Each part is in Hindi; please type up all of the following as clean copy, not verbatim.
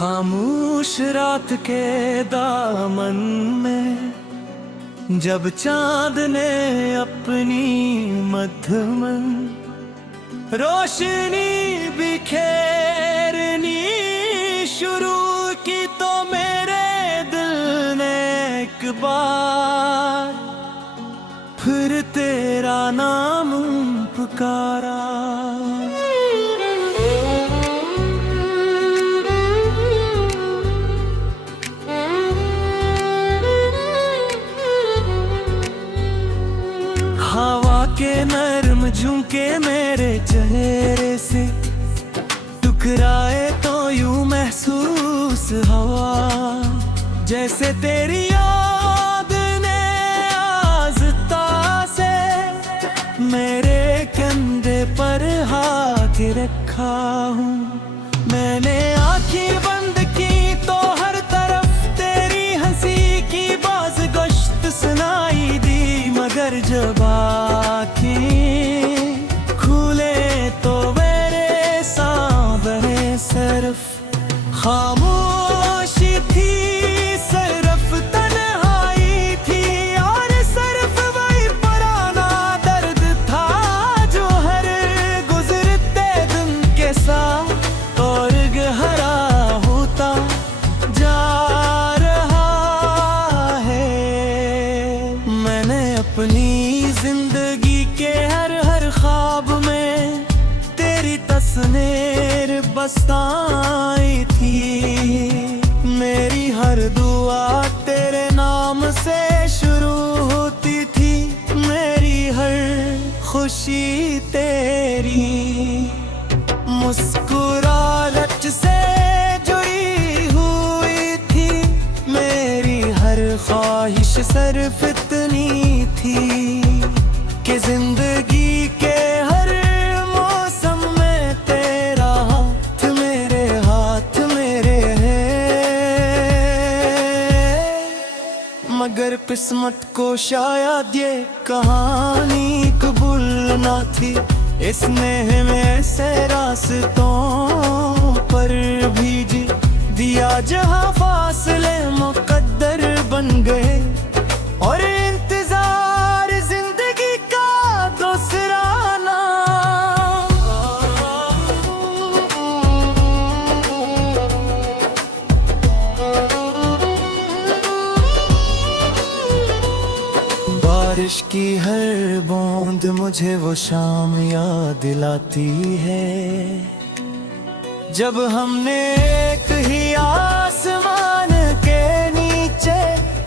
खामोश रात के दामन में जब चांद ने अपनी मध्यम रोशनी बिखेरनी शुरू की तो मेरे दिल ने एक बार फिर तेरा नाम पुकारा। हवा के नरम झुमके मेरे चेहरे से टकराए तो यूं महसूस हवा जैसे तेरी याद ने आज़ता से मेरे कंधे पर हाथ रखा हूँ। मैंने आँखें बंद की तो हर तरफ तेरी हंसी की बाज गश्त सुनाई दी, मगर जब आँखें खुले तो मेरे सामने सिर्फ खामोशी थी, सिर्फ तन्हाई थी और सिर्फ वही पुराना दर्द था जो हर गुजरते दिन के साथ और गहरा होता जा रहा है। मैंने अपनी जिंदगी के हर ख्वाब में तेरी तस्वीर बसाई थी, मेरी हर दुआ तेरे नाम से शुरू होती थी, मेरी हर खुशी तेरी मुस्कुराहट से जुड़ी हुई थी, मेरी हर ख्वाहिश सिर्फ इतनी थी कि जिंदगी के हर मौसम में तेरा हाथ मेरे है। मगर किस्मत को शायद ये कहानी कबूल ना थी, इसने हमें ऐसे रास्तों पर भेज दिया जहाँ फासले मुकद्दर बन गए और इंतजार जिंदगी का दूसरा नाम। बारिश की हर बूंद मुझे वो शाम याद दिलाती है जब हमने एक ही आसमान के नीचे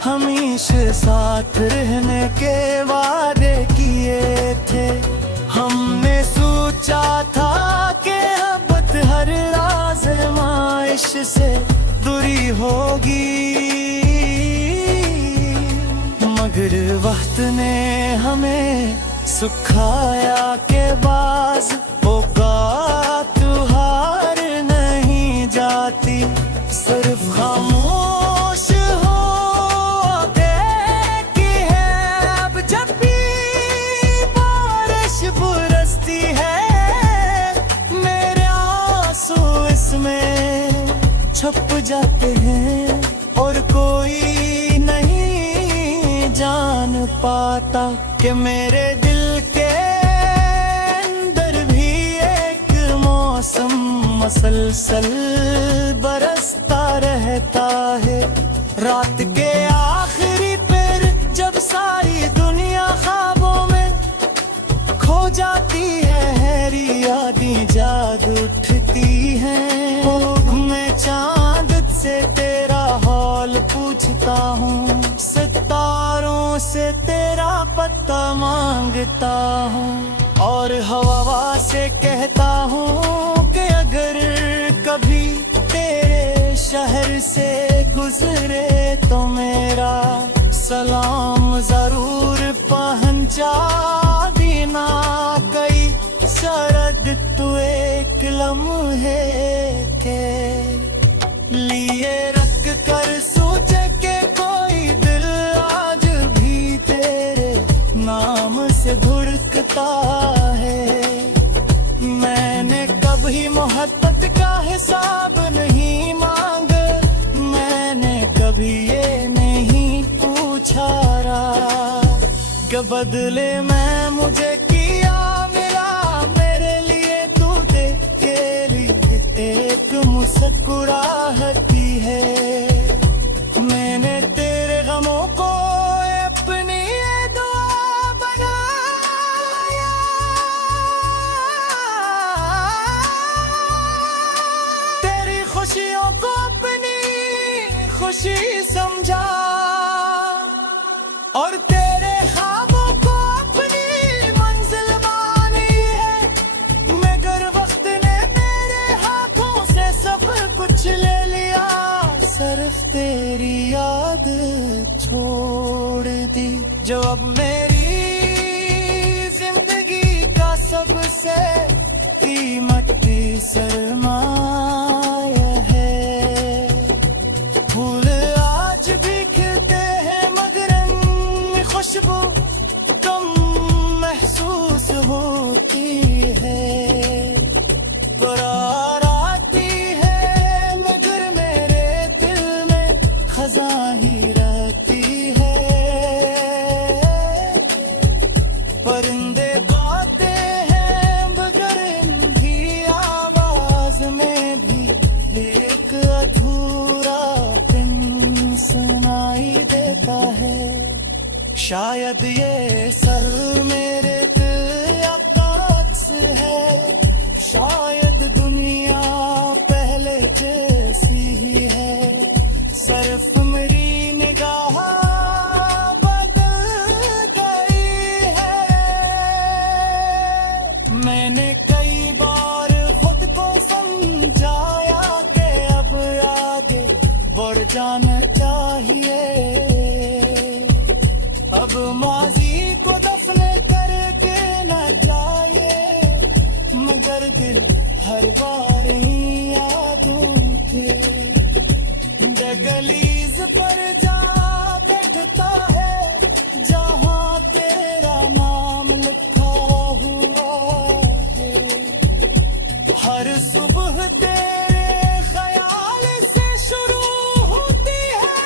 हमेशा साथ रहने के वादे किए थे। हमने सोचा था कि अब हर आज़माइश से दूरी होगी, मगर वक्त ने हमें सुखाया के बाज औकात हार नहीं जाती, सिर्फ खामोश हो देखी है अब जब भी बारिश बरसती है, मेरे आंसू इसमें छुप जाते हैं और कोई नहीं जान पाता कि मेरे दिल के अंदर भी एक मौसम मसलसल बरसता रहता है। रात के आखिरी पर जब सारी दुनिया ख्वाबों में खो जाती है, हैरी यादें जाग उठती हैं। मैं चांद से तेरा हाल पूछता हूँ, सितारों से तेरा पता मांगता हूँ और हवा से कहता हूँ कि अगर कभी तेरे शहर से गुजरे तो मेरा सलाम जरूर पहुंचा देना। कई शरद तू एक लम्हे के लिए रख कर सोचे के कोई दिल आज भी तेरे नाम से धुड़कता है। मैंने कभी मोहब्बत का हिसाब नहीं मांगा, बदले में मुझे किया मिला, मेरे लिए तू दे के लिए एक मुस्कुराहती है। मैंने तेरे गमों को अपनी ये दुआ बनाया, तेरी खुशियों को अपनी खुशी समझा, और तेरे ख्वाबों को अपनी मंजिल मानी है। मगर वक्त ने मेरे हाथों से सब कुछ ले लिया, सिर्फ तेरी याद छोड़ दी, जो अब मेरी जिंदगी का सबसे कीमती सरमाया है। फूल आज भी खिलते हैं मगर इनमें खुशबू कम महसूस होती है। बरार आती है मगर मेरे दिल में खज़ां ही रहती है। परिंदे गाते हैं मगर इनकी आवाज में भी एक अधूरापन सुनाई देता है। शायद ये सर मेरे दिल का अक्स है, शायद दुनिया पहले जैसी ही है। सिर्फ मेरी निगाह बदल गई है। मैंने कई बार खुद को समझाया कि अब आगे बढ़ जाना चाहिए। अब माजी को दफन करके न जाए, मगर दिल हर बार यादों के दहलीज पर जा बैठता है, जहाँ तेरा नाम लिखा हुआ है। हर सुबह तेरे ख्याल से शुरू होती है,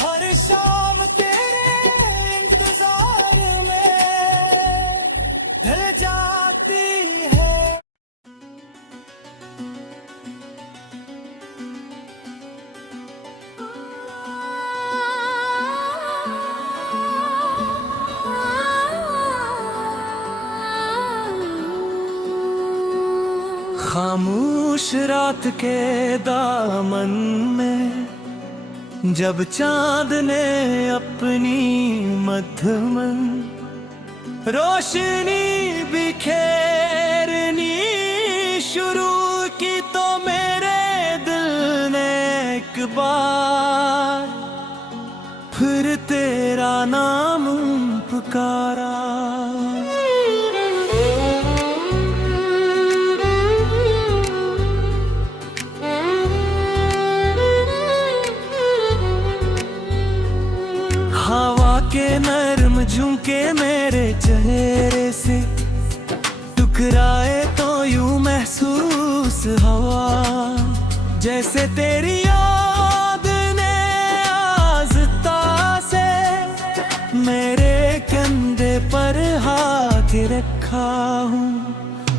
हर शाम तेरे इंतजार में ढल जाती है। खामोश रात के दामन में जब चांद ने अपनी मध्यमन रोशनी बिखेरनी शुरू की, तो मेरे दिल ने एक बार फिर तेरा नाम पुकारा। हवा के नर्म झुमके मेरे चेहरे से टकराए तो यूं महसूस हवा, जैसे तेरी याद ने आज़ता से मेरे कंधे पर हाथ रखा हूँ।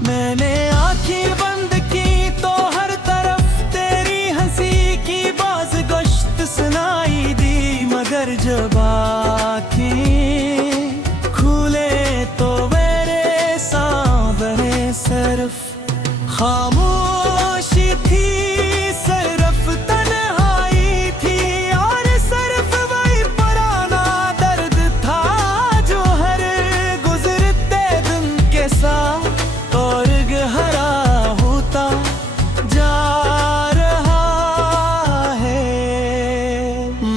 मैंने आँखें बंद की तो हर तरफ तेरी हंसी की बाज़गश्त सुनाई दी, मगर जब आँखें खुले तो मेरे सामने सिर्फ खामोशी थी, सिर्फ तन्हाई थी, और सिर्फ वही पुराना दर्द था जो हर गुजरते दिन के साथ और गहरा होता जा रहा है।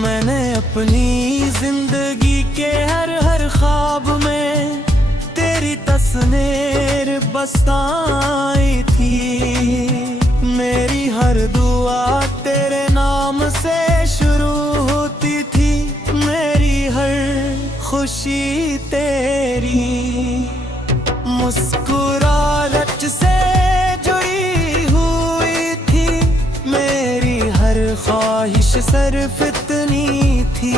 मैंने अपनी जिंदगी के हर ख्वाब में तेरी तस्वीर बसाई थी। मेरी हर दुआ तेरे नाम से शुरू होती थी, मेरी हर खुशी तेरी मुस्कुराहट से जुड़ी हुई थी। मेरी हर ख्वाहिश सिर्फ इतनी थी,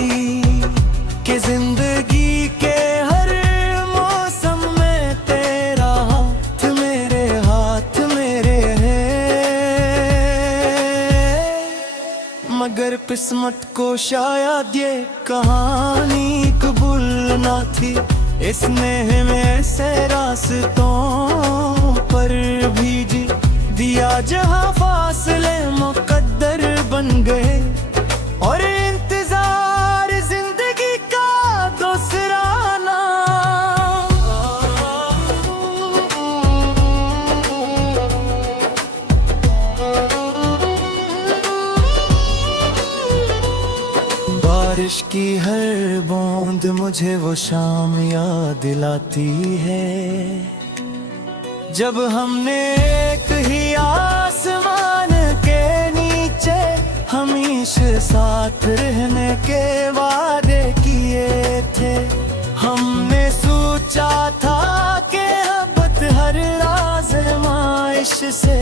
किस्मत को शायद ये कहानी कबूल ना थी। इसने हमें से रास्तों पर भीजी दिया जहां फासले मुकद्दर बन गए और इंतजार जिंदगी का दूसरा नाम। बारिश की हर बूंद मुझे वो शाम याद दिलाती है जब हमने एक ही आसमान के नीचे हमेशा साथ रहने के वादे किए थे। हमने सोचा था कि अब हर आज़माइश से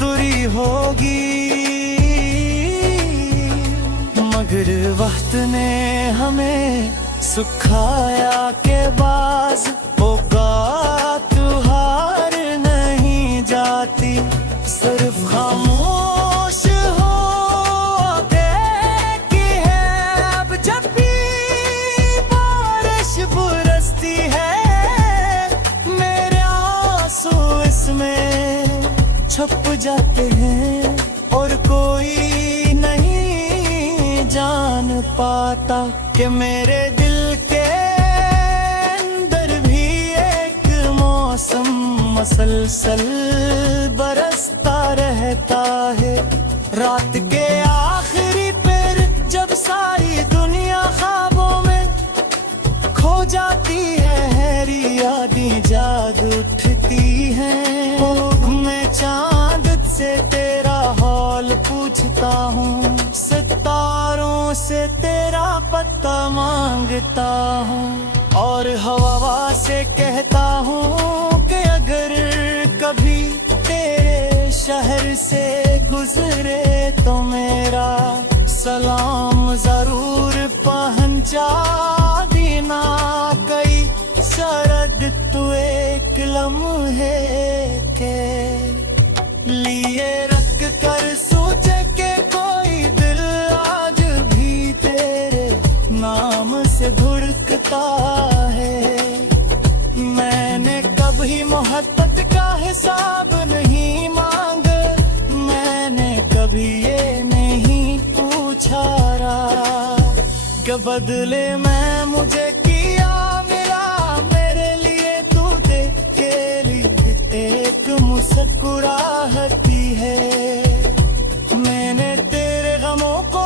दूरी होगी, मगर वक्त ने हमें सुखाया के बाज औकात हार नहीं जाती। सिर्फ खामोश हो देखी है अब जब भी बारिश बरसती है, मेरे आंसू इसमें छुप जाते हैं और कोई नहीं जान पाता कि मेरे दिल के अंदर भी एक मौसम मसलसल बरसता रहता है। रात के आखिरी पर जब सारी दुनिया ख्वाबों में खो जाती है, यादें जाग उठती हैं। मैं चांद से तेरा हाल पूछता हूँ, सितारों से तेरा पता मांगता हूँ और हवा से कहता हूँ कि अगर कभी तेरे शहर से गुजरे तो मेरा सलाम जरूर पहुंचा देना। कई सरद तू एक लम्हे के लिए रख कर सोचे के कोई दिल आज भी तेरे नाम से धड़कता है। मैंने कभी मोहब्बत का हिसाब नहीं मांगा, मैंने कभी ये नहीं पूछा कि बदले में मुझे किया मिला। मेरे लिए तू दे के लिए एक मुस्कुराहती है। मैंने तेरे गमों को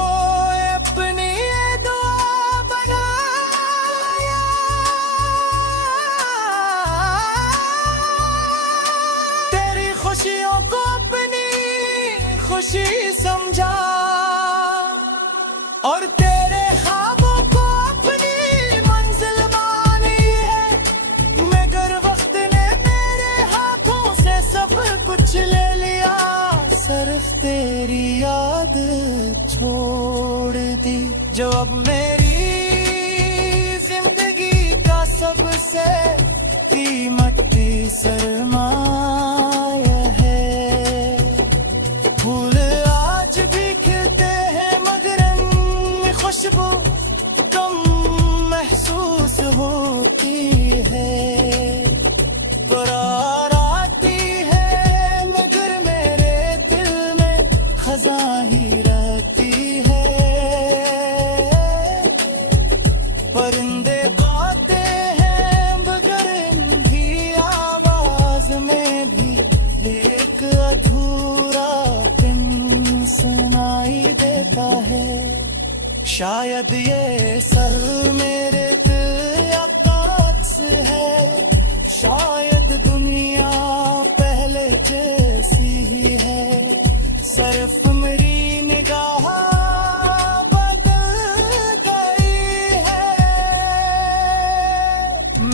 अपनी ये दुआ बनाया, तेरी खुशियों को अपनी खुशी समझा और तेरे ख्वाबों को अपनी मंजिल मानी है। मगर वक्त ने मेरे हाथों से सब कुछ ले लिया, सिर्फ तेरी याद छोड़ दी जो अब मेरी जिंदगी का सबसे कीमती सरमाया है। फूल आज भी खिलते हैं मगर इनमें खुशबू कम महसूस होती है। करार आती है मगर मेरे दिल में खज़ां ही रहती है। परिंदे गाते हैं मगर इनकी आवाज में भी एक अधूरा दिन सुनाई देता है। शायद ये सर मेरे दिल या काक्स है, शायद दुनिया पहले जैसी ही है। सिर्फ मेरी निगाह बदल गई है।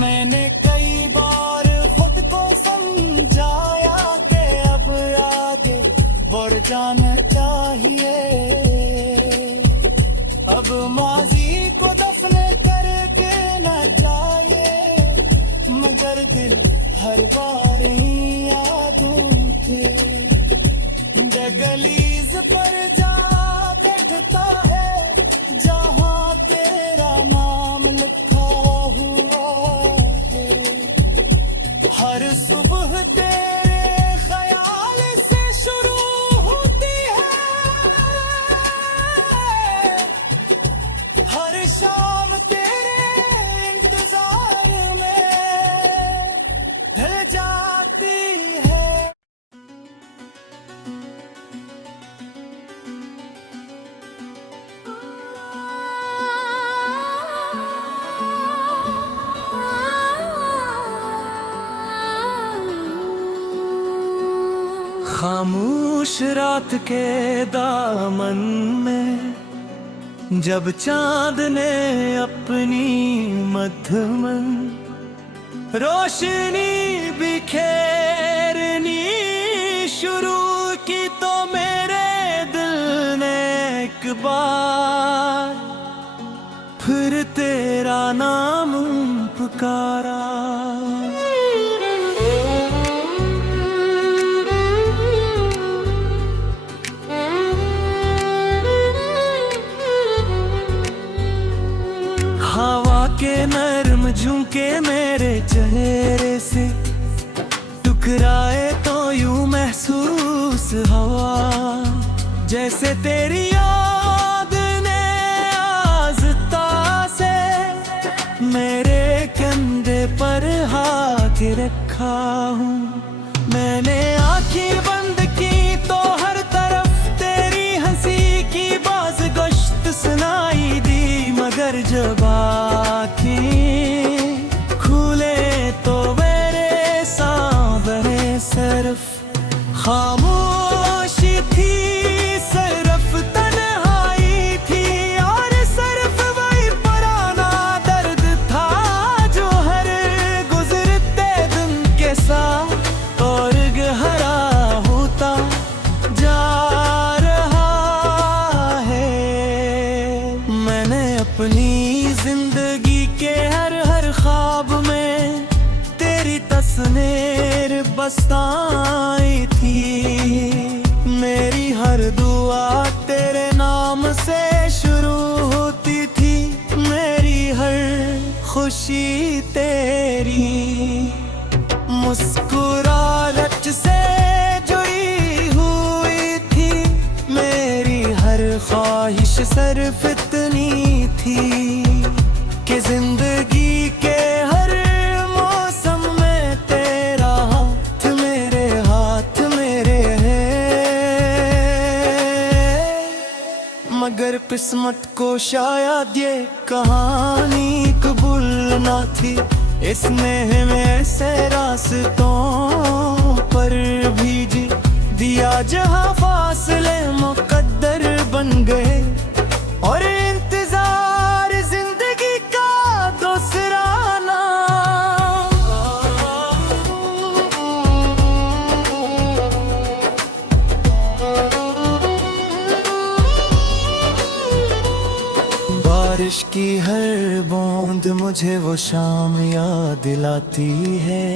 मैंने कई बार खुद को समझाया कि अब आगे बढ़ जाना चाहिए। अब माजी को दफन करके न जाए, मगर दिल हर बार यादों के दहलीज पर जा बैठता है। खामोश रात के दामन में जब चांद ने अपनी मध्यमन रोशनी बिखेरनी शुरू की तो मेरे दिल ने एक बार फिर तेरा नाम पुकारा। हवा के नर्म झुमके मेरे चेहरे से टकराए तो यूं महसूस हवा जैसे तेरी याद ने आज़ता से मेरे कंधे पर हाथ रखा हूँ। मैंने आँखें बंद की तो हर तरफ तेरी हंसी की बाज गश्त सुनाई दी, मगर जब आँखें खुले तो मेरे सामने सिर्फ खामोशी थी, सिर्फ तन्हाई थी और सिर्फ वही पुराना दर्द था जो हर गुजरते दिन के साथ और गहरा होता जा रहा है। मैंने अपनी जिंदगी के हर ख्वाब में तेरी तस्वीर बसाई थी, मेरी हर दुआ तेरे नाम से शुरू होती थी, मेरी हर खुशी तेरी मुस्कुराहट से जुड़ी हुई थी, मेरी हर ख्वाहिश सिर्फ इतनी थी कि जिंदगी के हर मौसम में तेरा हाथ मेरे है। मगर किस्मत को शायद ये कहानी कबूल ना थी, इसने हमें ऐसे रास्तों पर भेज दिया जहाँ फासले मुकद्दर बन गए और इंतजार जिंदगी का दूसरा नाम। बारिश की हर बूंद मुझे वो शाम याद दिलाती है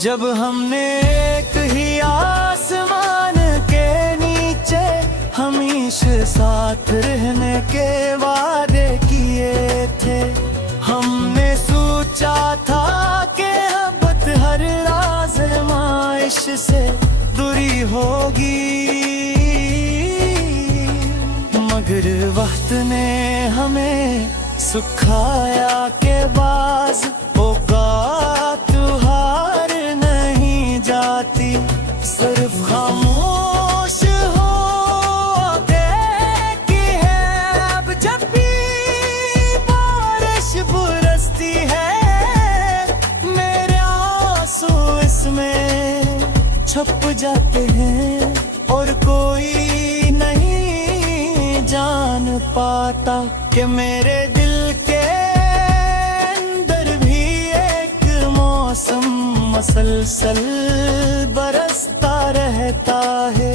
जब हमने एक ही आसमान के नीचे हमेशा साथ रहने के वादे किए थे। हमने सोचा था कि अब हर आज़माइश से दूरी होगी, मगर वक्त ने हमें सुखाया के बाज औकात हार नहीं जाती, सिर्फ खामोश हो देखी है अब जब भी बारिश बरसती है, मेरे आंसू इसमें छुप जाते हैं और कोई नहीं जान पाता कि मेरे दिल के अंदर भी एक मौसम मसलसल बरसता रहता है।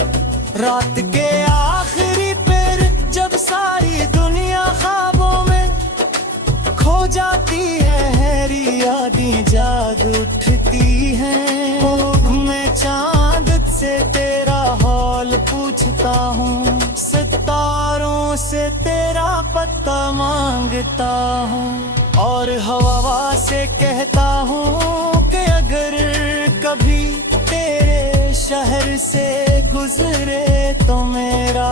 रात के आखिरी पर जब सारी दुनिया ख्वाबों में खो जाती है, हैरी यादें जाग उठती हैं। मैं चांद से तेरा हाल पूछता हूँ, सितारों से तेरा पता मांगता हूँ और हवा से कहता हूँ कि अगर कभी तेरे शहर से गुजरे तो मेरा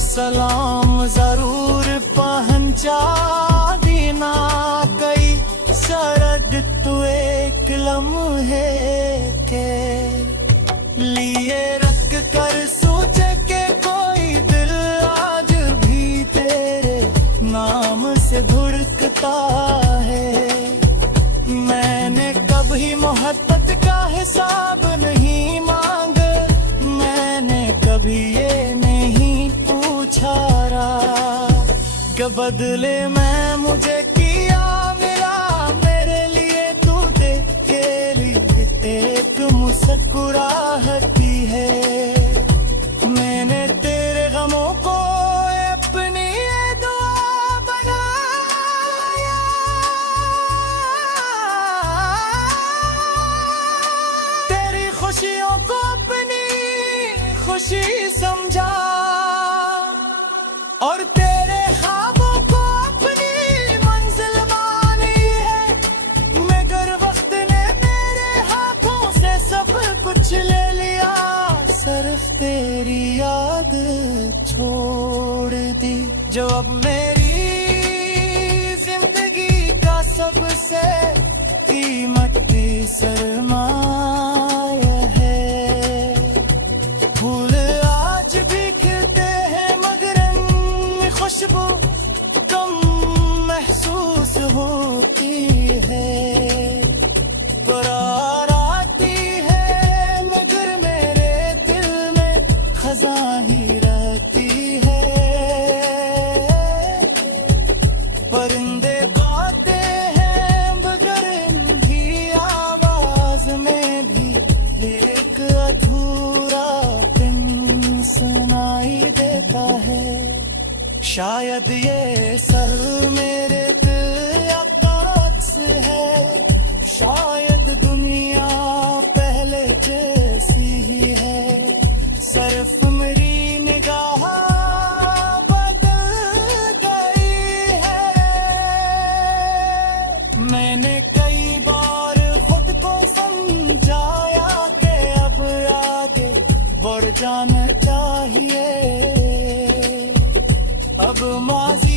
सलाम जरूर पहुंचा देना। कई शरद तू एक लम्हे के लिए रख कर सोचे के कोई दिल आज भी तेरे नाम से धड़कता है। मैंने कभी मोहब्बत का हिसाब नहीं मांगा, बदले मैं मुझे किया मिला, मेरे लिए तू दे के लिए एक मुस्कुराहती है। मैंने तेरे गमों को अपनी ये दुआ बनाया, तेरी खुशियों को अपनी खुशी समझा, और तेरे ख्वाबों को अपनी मंजिल मानी है। मगर वक्त ने मेरे हाथों से सब कुछ ले लिया, सिर्फ तेरी याद छोड़ दी, जो अब मेरी जिंदगी का सबसे कीमती सरमाया है। फूल आज भी खिलते हैं मगर इनमें खुशबू कम महसूस होती है। करार आती है मगर मेरे दिल में खज़ां ही रहती है। परिंदे गाते हैं मगर इनकी आवाज में भी एक अधूरापन सुनाई देता है। शायद ये सर मेरे दिल का अक्स है, शायद दुनिया पहले जैसी ही है, सिर्फ मेरी निगाह बदल गई है। मैंने कई बार खुद को समझाया कि अब आगे बढ़ जाना चाहिए, अब माज़ी